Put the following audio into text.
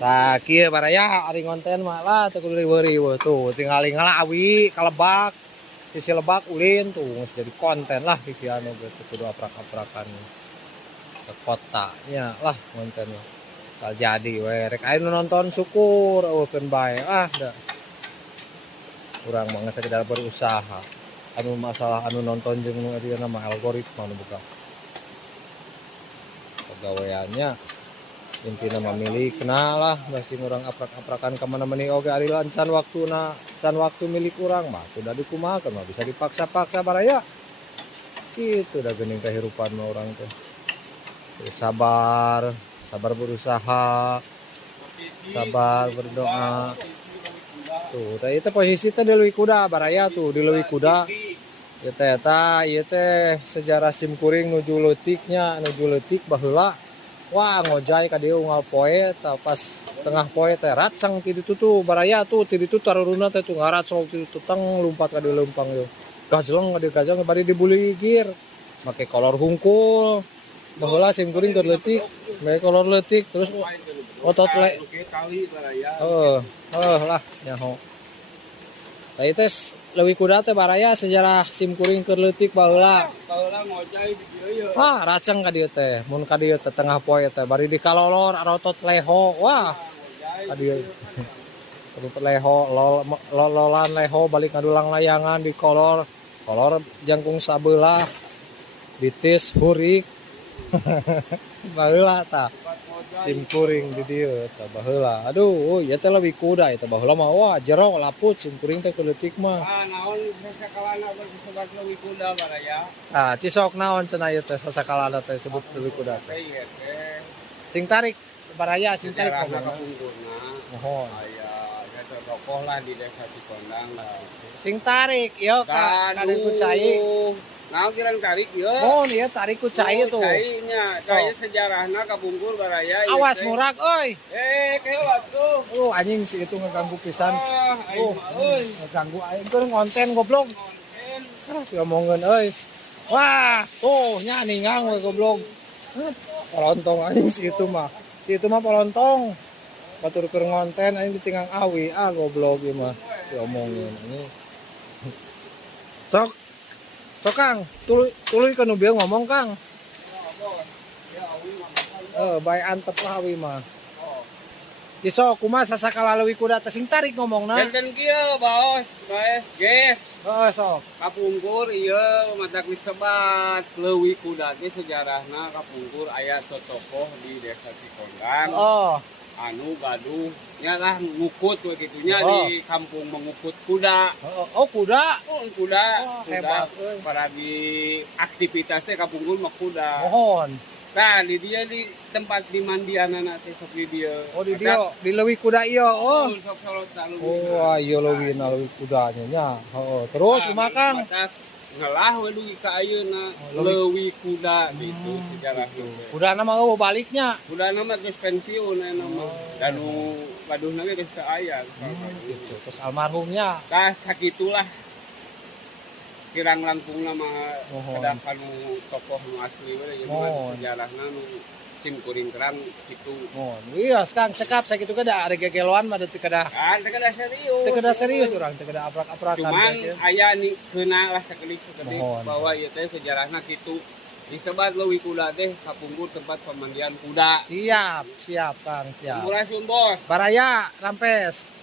Tah kieu baraya ari ngonten mah lah teu kudu riweuh-riweuh tuh tinggal awi kalebak sisi lebak ulin tuh geus jadi konten lah di anu gitu kudu aprak-aprakan ke kota nya lah ngonten mah asal jadi we rek aya nu nonton syukur eueukeun bae da urang mah geus sekedar berusaha anu masalah anu nonton jeung nu ieu mah algoritma nu buka pegawaiannya intina memilih lah masih orang aprak-aprakan kemana meni oge ari lancan waktuna can waktu milik urang mah udah dikumahakeun mah bisa dipaksa-paksa baraya gitu udah geuning kehidupan mah urang teh sabar berusaha sabar berdoa tuh teh itu posisi teh di leuwih kuda baraya tuh di leuwih kuda ieu teh sejarah simkuring nuju leutik baheula. Wah ngojay ka dieu unggal poe pas tengah poe teh racang ti ditu tuh baraya tuh ti ditu taruruna teh tuh ngaracol ti ditu teng lumpat ka dieu leumpang yo. Gajleng ka dieu gajleng bari dibuligir. Make kolor hungkul. Baheula sim kuring keur leutik, make kolor leutik terus otot le. Lah nyaho. Tah teh leuwih kuda teh baraya sejarah sim kuring keur leutik baheula. Baheula ngojay di dieu. Wah, raceng ka dieu teh. Mun ka dieu teh tengah poe teh bari dikalolor arotot leho. Wah. Ka dieu. Arotot leho, lolan leho balik ngadulang layangan dikolor. Kolor jangkung sabelah. Ditis hurik. Baheula tah. Sim kuring di dieu tah baheula. Aduh, ieu teh leuwih kuda eta baheula mah wah jero laput sim kuring teh leutik mah. Ah, naon sasakalana disebut leuwih kuda baraya. Ah, cisok naon cenah ieu teh sasakalana teh disebut leuwih kuda teh. Sing tarik baraya sing tarik kapungkurna. Mohon. Aya eta tokoh lah di desa Cikondang lah. Sing tarik ieu ka ku cai. Naon kirang tarik ieu? Oh, ieu tarik ku cai tuh. Cainya, cai sejarahna kapungkur baraya. Awas murag euy. Kewa tuh. Anjing si itu ngeganggu pisan. Euy. Ngeganggu aing keur ngonten goblok. Konten. Diomongkeun euy. Wah, tuh nya ningang we goblok. Polontong anjing si itu mah. Si itu mah polontong. Batur keur ngonten aing ditinggang awi. Ah goblok ieu mah. Diomongkeun anjing. Sok Kang, tuluy ka nu bieu ngomong Kang. Bae antep lah awi mah. Cisok kumaha sasakala leuwih kuda teh sing tarik ngomongna. Janten kieu baos, baes, geus. Sok. Kapungkur ieu matak disebat leuwih kuda teh sejarahna kapungkur aya tokoh di desa Cikondang. Anu gaduh nya lah ngukut we kitunya di kampung mengukut kuda. Kuda. Kuda. Hebat para di aktivitas teh kapungkur mah kuda. Mohon. Nah, di dia di tempat di mandianana teh sok di dieu. Di dieu di leuwih kuda ieu. Sok salot salu. Ieu leuwih kudanya nya. Terus kumaha Kang? Ngelah we dugi ka ayeuna leuwih kuda gitu sejarahna. Kudana mah baliknya. Kudana mah geus pensiun aya mah. Dan nu gaduhna ge geus teu aya. Gitu. Terus almarhumnya. Tah sakitulah. Kirang langkungna mah kada kanu tokoh nu asli we jeung sejarahna nu sim kuring kerang kitu. Iya Kang cekap sakitu ke da ari gegeloan mah teu kada. Teu kada serius. Teu kada serius urang teu kada aprak-aprakan. Cuman aya ni keuna lah sakedik bahwa ieu teh sejarahna kitu. Disebat leuwih kuda teh kapungkur tempat pemandian kuda. Siap Kang, siap. Sampurasun bos. Baraya rampes.